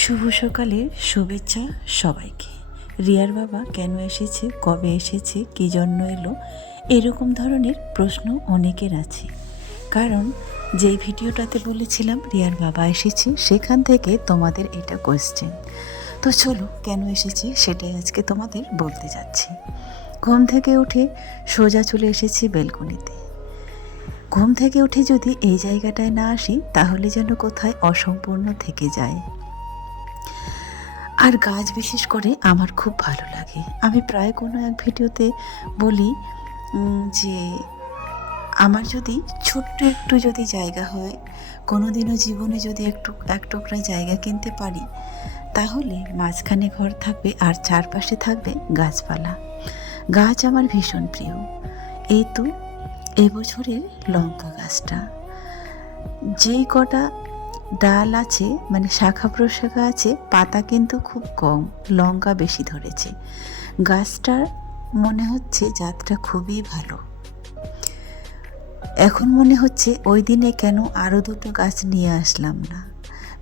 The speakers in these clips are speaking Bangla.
শুভ সকালের শুভেচ্ছা সবাইকে। রিয়ার বাবা কেন এসেছে, কবে এসেছে, কী জন্য এলো, এরকম ধরনের প্রশ্ন অনেকের আছে। কারণ যে ভিডিওটাতে বলেছিলাম রিয়ার বাবা এসেছে, সেখান থেকে তোমাদের এটা কোয়েশ্চেন তো চলো, কেন এসেছি সেটাই আজকে তোমাদের বলতে যাচ্ছি। ঘুম থেকে উঠে সোজা চলে এসেছি বেলকনিতে। ঘুম থেকে উঠে যদি এই জায়গাটায় না আসি, তাহলে যেন কোথায় অসম্পূর্ণ থেকে যায়। আর গাছ বিশেষ করে আমার খুব ভালো লাগে। আমি প্রায় কোনো এক ভিডিওতে বলি যে আমার যদি ছোট্ট একটু যদি জায়গা হয় কোনো দিনও জীবনে যদি একটু, এক টুকরা জায়গা কিনতে পারি, তাহলে মাঝখানে ঘর থাকবে আর চারপাশে থাকবে গাছপালা। গাছ আমার ভীষণ প্রিয়। এই তো এবছরের লঙ্কা গাছটা। যেই কটা ডাল আছে মানে শাখা প্রশাখা আছে, পাতা কিন্তু খুব কম, লঙ্কা বেশি ধরেছে। গাছটার মনে হচ্ছে জাতটা খুবই ভালো। এখন মনে হচ্ছে ওই দিনে কেন আরও দুটো গাছ নিয়ে আসলাম না।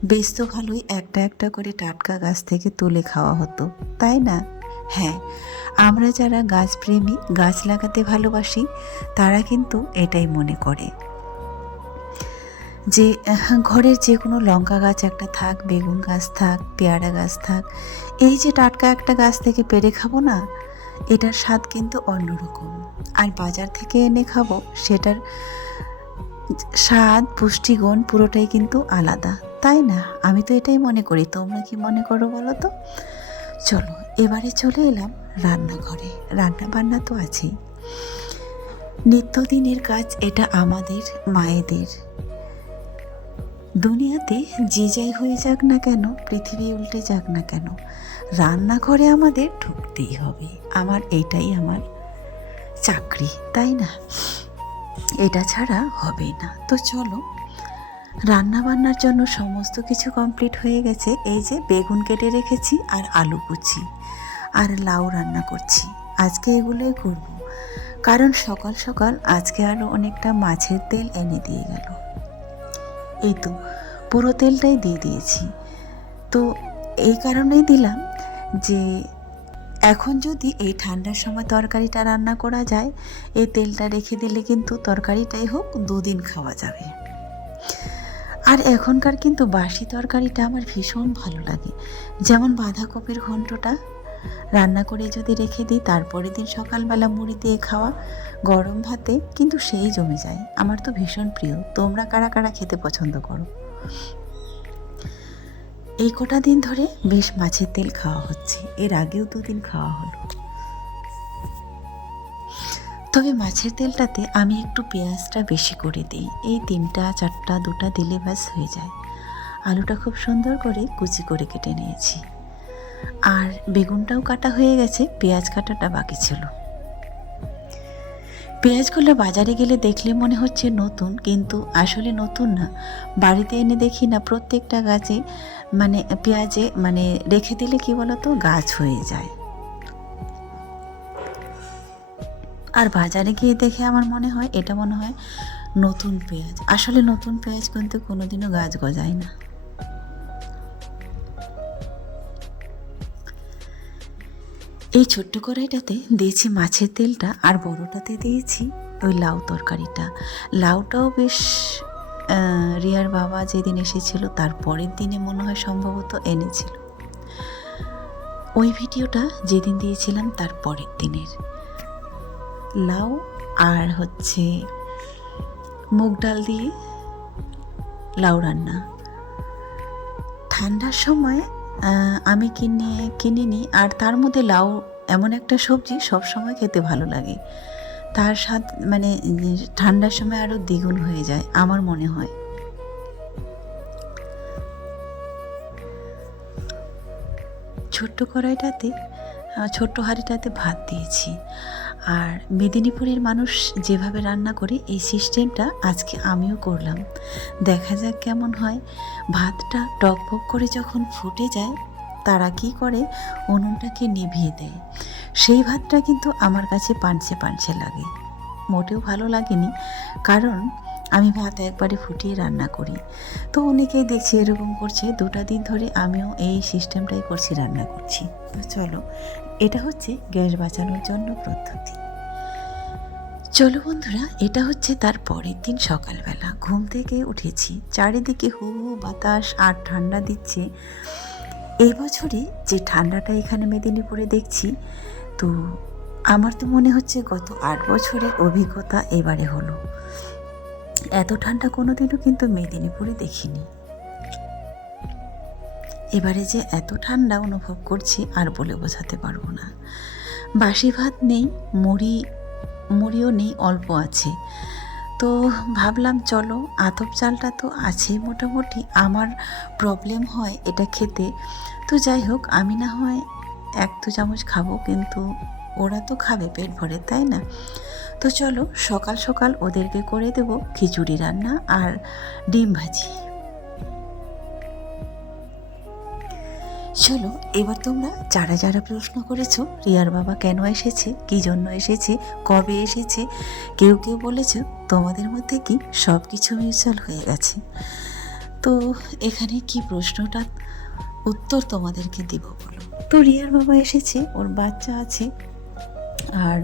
বেশ তো ভালোই একটা একটা করে টাটকা গাছ থেকে তুলে খাওয়া হতো, তাই না? হ্যাঁ আমরা যারা গাছপ্রেমী, গাছ লাগাতে ভালোবাসি, তারা কিন্তু এটাই মনে করে। যে আহ, ঘরের যে কোনো লঙ্কা গাছ একটা থাক বেগুন গাছ থাক পেয়ারা গাছ থাক এই যে টাটকা একটা গাছ থেকে পেরে খাব না এটার স্বাদ কিন্তু অন্যরকম। আর বাজার থেকে এনে খাব সেটার স্বাদ পুষ্টিগুণ পুরোটাই কিন্তু আলাদা তাই না? আমি তো এটাই মনে করি তোমরা কি মনে করো বলো তো? চলো এবারে চলে এলাম রান্নাঘরে রান্না বান্না তো আছেই। নিত্যদিনের কাজ এটা আমাদের মায়েদের। দুনিয়াতে যে যাই হয়ে যাক না কেন, পৃথিবী উল্টে যাক না কেন, রান্নাঘরে আমাদের ঢুকতেই হবে। আমার এটাই আমার চাকরি, তাই না? এটা ছাড়া হবে না। তো চলো রান্না বান্নার জন্য সমস্ত কিছু কমপ্লিট হয়ে গেছে। এই যে বেগুন কেটে রেখেছি আর আলু কুচি আর লাউ রান্না করছি। আজকে এগুলোই করব। কারণ সকাল সকাল আজকে আরও অনেকটা মাছের তেল এনে দিয়ে গেল। এই তো, পুরো তেলটাই দিয়ে দিয়েছি। তো এই কারণেই দিলাম যে, এখন যদি এই ঠান্ডার সময় তরকারিটা রান্না করা যায়, এই তেলটা রেখে দিলে কিন্তু তরকারিটাই হোক, দুদিন খাওয়া যাবে। আর এখনকার কিন্তু বাসি তরকারিটা আমার ভীষণ ভালো লাগে। যেমন বাঁধাকপির ঘন্টটা রান্না করে যদি রেখে দিই তারপরের দিন সকালবেলা মুড়ি দিয়ে খাওয়া গরম ভাতে কিন্তু সেই জমে যায়। আমার তো ভীষণ প্রিয়। তোমরা কারা কারা খেতে পছন্দ করো? এই কটা দিন ধরে বেশ মাছের তেল খাওয়া হচ্ছে। এর আগেও দুদিন খাওয়া হলো। তবে মাছের তেলটাতে আমি একটু পেঁয়াজটা বেশি করে দিই। এই তিনটা, চারটা, দুটা দিলে ব্যাস হয়ে যায়। আলুটা খুব সুন্দর করে কুচি করে কেটে নিয়েছি। আর বেগুনটাও কাটা হয়ে গেছে, পেঁয়াজ কাটাটা বাকি ছিল। পেঁয়াজগুলো বাজারে গেলে দেখলে মনে হচ্ছে নতুন, কিন্তু আসলে নতুন না। বাড়িতে এনে দেখি না, প্রত্যেকটা গাছে মানে পেঁয়াজে মানে রেখে দিলে কি বলতো, গাছ হয়ে যায়। আর বাজারে গিয়ে দেখে আমার মনে হয়, এটা মনে হয় নতুন পেঁয়াজ। আসলে নতুন পেঁয়াজ কিন্তু কোনোদিনও গাছ গজায় না। এই ছোট্ট কড়াইটাতে দিয়েছি মাছের তেলটা আর বড়টাতে দিয়েছি ওই লাউ তরকারিটা। লাউটাও বেশ রিয়ার বাবা যেদিন এসেছিল তার পরের দিনে মনে হয় সম্ভবত এনেছিল। ওই ভিডিওটা যেদিন দিয়েছিলাম তার পরের দিনের। লাউ আর হচ্ছে মুগ ডাল দিয়ে লাউ রান্না। ঠান্ডার সময় আমি কিনে কিনে নিই আর তার মধ্যে লাউ এমন একটা সবজি সব সময় খেতে ভালো লাগে। তার স্বাদ মানে ঠান্ডার সময় আরও দ্বিগুণ হয়ে যায়, আমার মনে হয়। ছোট্ট কড়াইটাতে ছোট্ট হাঁড়িটাতে ভাত দিয়েছি। আর মেদিনীপুরের মানুষ যেভাবে রান্না করে, এই সিস্টেমটা আজকে আমিও করলাম। দেখা যাক কেমন হয়। ভাতটা টকবক করে যখন ফুটে যায়, তারা কি করে? উনুনটাকে নিভিয়ে দেয়। সেই ভাতটা কিন্তু আমার কাছে পাঞ্চে পাঞ্চে লাগে। মোটেও ভালো লাগেনি। কারণ আমি ভাত একবারে ফুটিয়ে রান্না করি। তো অনেকেই দেখছি এরকম করছে, দুটা দিন ধরে আমিও এই সিস্টেমটাই করছি, রান্না করছি। তো চলো, এটা হচ্ছে গ্যাস বাঁচানোর জন্য পদ্ধতি। চলো বন্ধুরা, এটা হচ্ছে তার পরের দিন সকালবেলা। ঘুম থেকে উঠেছি, চারিদিকে হু হু বাতাস আর ঠান্ডা দিচ্ছে। এই বছরে যে ঠান্ডাটা এখানে মেদিনীপুরে দেখছি, তো আমার তো মনে হচ্ছে গত আট বছরের অভিজ্ঞতা এবারে হলো। এত ঠান্ডা কোনোদিনও কিন্তু মেদিনীপুরে দেখিনি। এবারে যে এত ঠান্ডা অনুভব করছি আর বলে বোঝাতে পারব না। বাসি ভাত নেই, মুড়ি, মুড়িও নেই, অল্প আছে। তো ভাবলাম চলো, আতপ চালটা তো আছে মোটামুটি, আমার প্রবলেম হয় এটা খেতে। তো যাই হোক, আমি না হয় এক দু চামচ খাব, কিন্তু ওরা তো খাবে পেট ভরে, তাই না? তো চলো, সকাল সকাল ওদেরকে করে দেব খিচুড়ি রান্না আর ডিম ভাজি। চলো, এবার তোমরা যারা যারা প্রশ্ন করেছ, রিয়ার বাবা কেন এসেছে, কী জন্য এসেছে, কবে এসেছে, কেউ কেউ বলেছে, তোমাদের মধ্যে কি সব কিছু মিউচুয়াল হয়ে গেছে। তো এখানে কি প্রশ্নটা, উত্তর তোমাদেরকে দিব বলো। তো রিয়ার বাবা এসেছে, ওর বাচ্চা আছে আর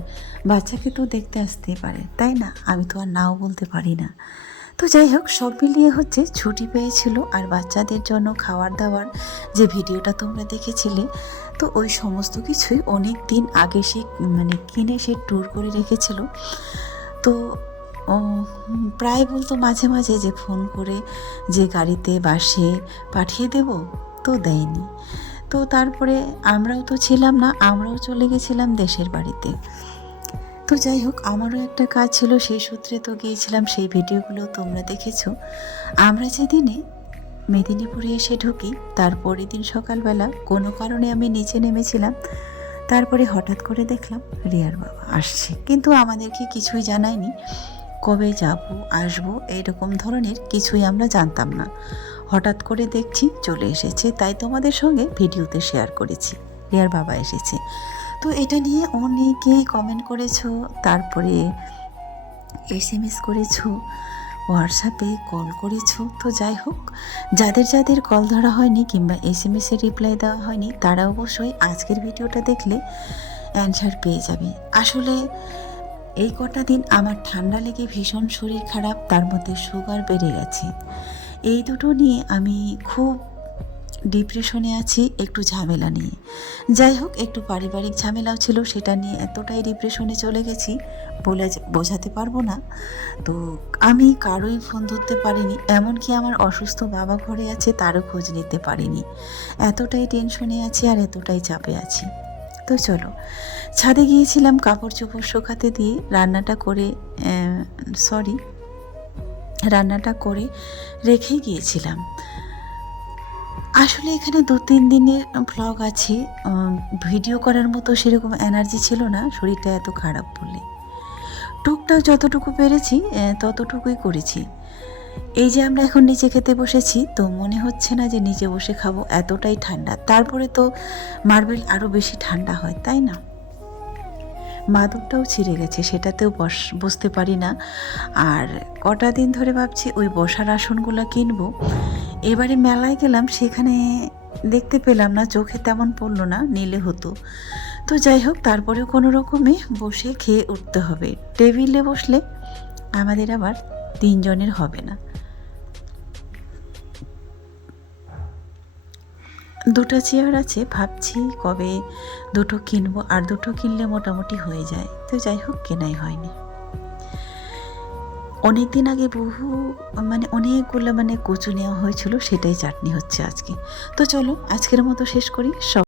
বাচ্চাকে তো দেখতে আসতেই পারে, তাই না? আমি তো আর নাও বলতে পারি না। তো যাই হোক, সব মিলিয়ে হচ্ছে ছুটি পেয়েছিল আর বাচ্চাদের জন্য খাবার দাবার যে ভিডিওটা তোমরা দেখেছিলে, তো ওই সমস্ত কিছুই অনেক দিন আগে সে মানে কিনে সে ট্যুর করে রেখেছিল। তো প্রায় বলতো মাঝে মাঝে যে ফোন করে যে গাড়িতে বাসে পাঠিয়ে দেব, তো দেয়নি। তো তারপরে আমরাও তো ছিলাম না, আমরাও চলে গেছিলাম দেশের বাড়িতে। তো যাই হোক, আমারও একটা কাজ ছিল, সেই সূত্রে তো গিয়েছিলাম, সেই ভিডিওগুলো তোমরা দেখেছ। আমরা যেদিনে মেদিনীপুরে এসে ঢুকি তারপরের দিন সকালবেলা কোনো কারণে আমি নিচে নেমেছিলাম, তারপরে হঠাৎ করে দেখলাম, রিয়ার বাবা আসছে। কিন্তু আমাদেরকে কিছুই জানায়নি, কবে যাব, আসব এরকম ধরনের কিছুই আমরা জানতাম না। হঠাৎ করে দেখছি চলে এসেছে, তাই তোমাদের সঙ্গে ভিডিওতে শেয়ার করেছি। রিয়ার বাবা এসেছে। তো এটা নিয়ে অনেকেই কমেন্ট করেছ, তারপরে এস এম এস করেছ হোয়াটসঅ্যাপে কল করেছ। তো যাই হোক, যাদের যাদের কল ধরা হয়নি কিংবা এস এম এসের রিপ্লাই দেওয়া হয়নি, তারা অবশ্যই আজকের ভিডিওটা দেখলে অ্যান্সার পেয়ে যাবে। আসলে এই কটা দিন আমার ঠান্ডা লেগে ভীষণ শরীর খারাপ, তার মধ্যে সুগার বেড়ে গেছে। এই দুটো নিয়ে আমি খুব ডিপ্রেশনে আছি, একটু ঝামেলা নিয়ে। যাই হোক, একটু পারিবারিক ঝামেলাও ছিল, সেটা নিয়ে এতটাই ডিপ্রেশনে চলে গেছি বলে বোঝাতে পারব না। তো আমি কারোই ফোন ধরতে পারিনি, এমনকি আমার অসুস্থ বাবা ঘরে আছে, তারও খোঁজ নিতে পারিনি। এতটাই টেনশনে আছি আর এতটাই চাপে আছি। তো চলো, ছাদে গিয়েছিলাম কাপড় চোপড় শুকাতে দিয়ে, রান্নাটা করে সরি রান্নাটা করে রেখে গিয়েছিলাম। আসলে এখানে দু তিন দিনের ভ্লগ আছে ভিডিও করার মতো সেরকম এনার্জি ছিল না, শরীরটা এত খারাপ বলে। টুকটাক যতটুকু পেরেছি ততটুকুই করেছি। এই যে আমরা এখন নিচে খেতে বসেছি, তো মনে হচ্ছে না যে নিচে বসে খাব, এতটাই ঠান্ডা। তারপরে তো মার্বেল আরও বেশি ঠান্ডা হয়, তাই না? মাদুরটাও ছিঁড়ে গেছে, সেটাতেও বস, বসতে পারি না। আর কটা দিন ধরে ভাবছি ওই বসার আসনগুলো কিনবো। এবারে মেলায় গেলাম, সেখানে দেখতে পেলাম না, চোখে তেমন পড়ল না, নিলে হতো। তো যাই হোক, তারপরেও কোনো রকমে বসে খেয়ে উঠতে হবে। টেবিলে বসলে আমাদের আবার তিনজনের হবে না। দুটো চেয়ার আছে, ভাবছি কবে দুটো কিনবো, আর দুটো কিনলে মোটামুটি হয়ে যায়। তো যাই হোক, কেনাই হয়নি। অনেক দিন আগে বহু মানে অনেকগুলো মানে কচু নেওয়া হয়েছিল, সেটাই চাটনি হচ্ছে আজকে। তো চলো, আজকের মতো শেষ করি। সব